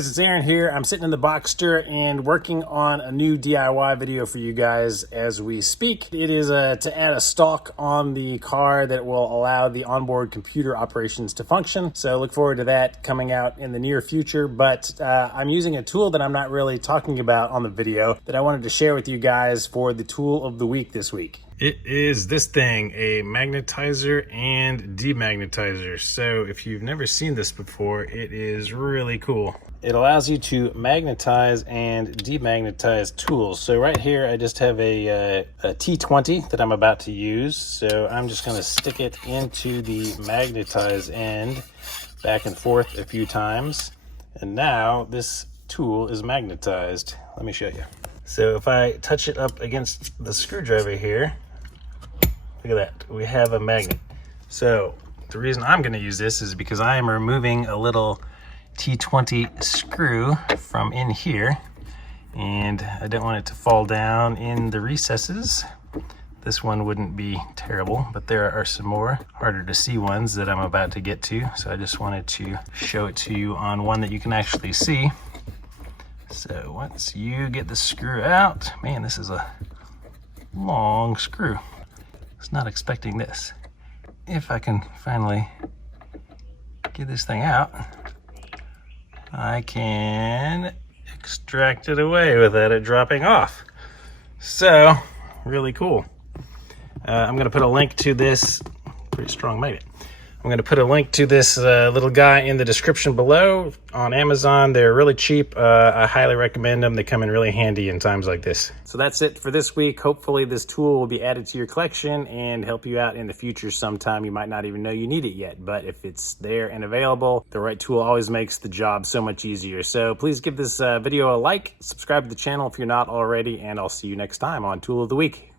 guys, it's Aaron here. I'm sitting in the Boxster and working on a new DIY video for you guys as we speak. It is to add a stalk on the car that will allow the onboard computer operations to function. So look forward to that coming out in the near future. But I'm using a tool that I'm not really talking about on the video that I wanted to share with you guys for the tool of the week this week. It is this thing, a magnetizer and demagnetizer. So if you've never seen this before, it is really cool. It allows you to magnetize and demagnetize tools. So right here, I just have a T20 that I'm about to use. So I'm just gonna stick it into the magnetize end back and forth a few times. And now this tool is magnetized. Let me show you. So if I touch it up against the screwdriver here, look at that, we have a magnet. So the reason I'm gonna use this is because I am removing a little T20 screw from in here, and I don't want it to fall down in the recesses. This one wouldn't be terrible, but there are some more harder to see ones that I'm about to get to. So I just wanted to show it to you on one that you can actually see. So once you get the screw out, man, this is a long screw. I was not expecting this. If I can finally get this thing out, I can extract it away without it dropping off. So, really cool. I'm gonna put a link to this, pretty strong magnet. I'm going to put a link to this little guy in the description below on Amazon. They're really cheap. I highly recommend them. They come in really handy in times like this. So that's it for this week. Hopefully this tool will be added to your collection and help you out in the future sometime. You might not even know you need it yet, but if it's there and available, the right tool always makes the job so much easier. So please give this video a like, subscribe to the channel if you're not already, and I'll see you next time on Tool of the Week.